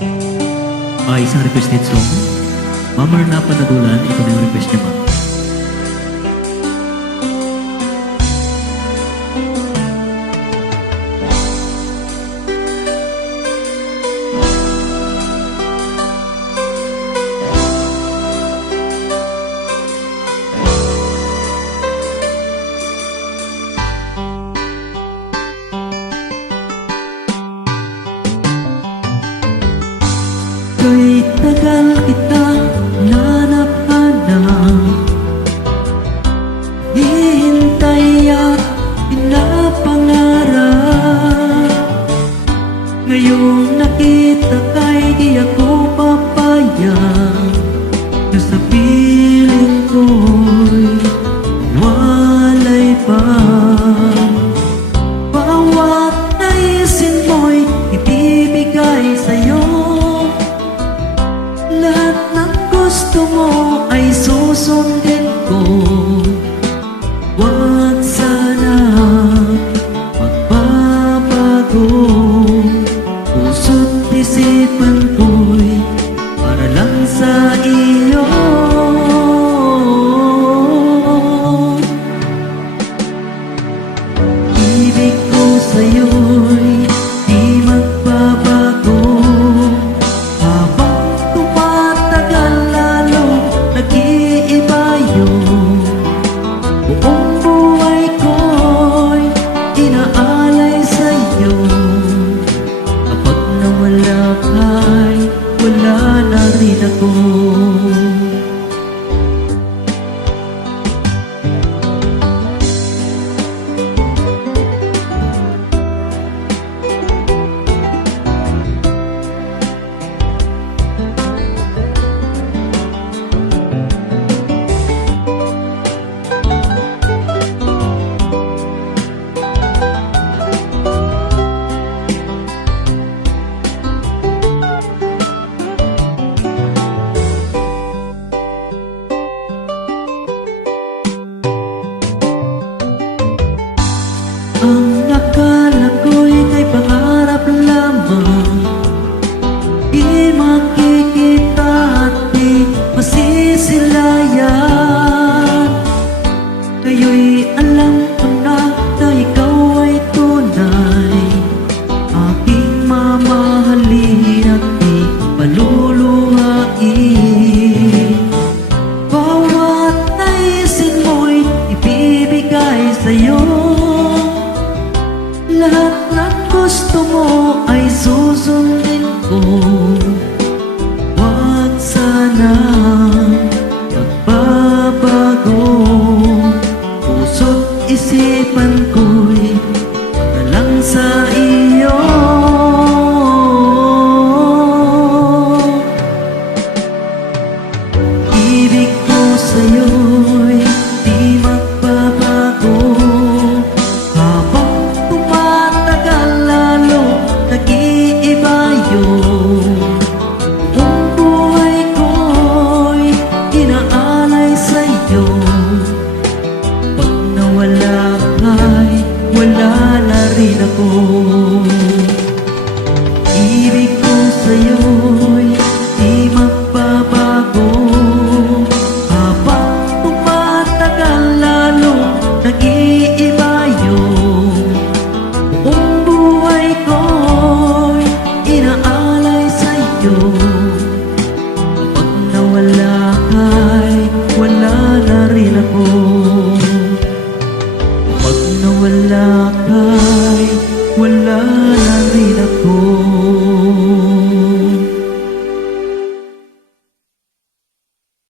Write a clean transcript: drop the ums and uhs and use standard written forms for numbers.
Isang requested song. Mamar na panadulan, ito na yung request niya, ma'am. Kay tagal kitang nanap-hanap, hihintay at pinapangarap. Ngayong nakita kay di ako papayag, na sa piling ko'y walay pa. Bawat naisin mo'y ibibigay sa'yo, lahat ng gusto mo ay susundin ko. Huwag sana magbabago, puso't isipan ko'y para lang sa iyo. Ibig ko sa'yo'y di magbabago, habang tumatagal lalo nag-iiba yun. Buong buhay ko'y inaalay sa'yo, kapag nawala ka'y wala na rin ako. Ang akala ko'y kay pangarap lamang, di makikita at di masisilayan. Ngayon'y alam ko na ikaw ay tunay, aking mamahalin at di paluluhain. Bawat naisin mo'y ibibigay sa'yo, lahat ng gusto mo ay susundin ko. Huwag sana magbabago, puso't isipan ko'y para lang sa iyo. Ibig ko sa'yo'y di magbabago, habang tumatagal lalo nag-iiba yun. Buong buhay ko'y inaalay sa'yo, pag nawala ka'y wala na rin ako. Ibig ko sa'yo'y di magbabago, habang tumatagal lalo nag-iiba yun. Buong buhay ko'y inaalay sa'yo, kapag nawala ka'y wala na rin ako. Kapag nawala ka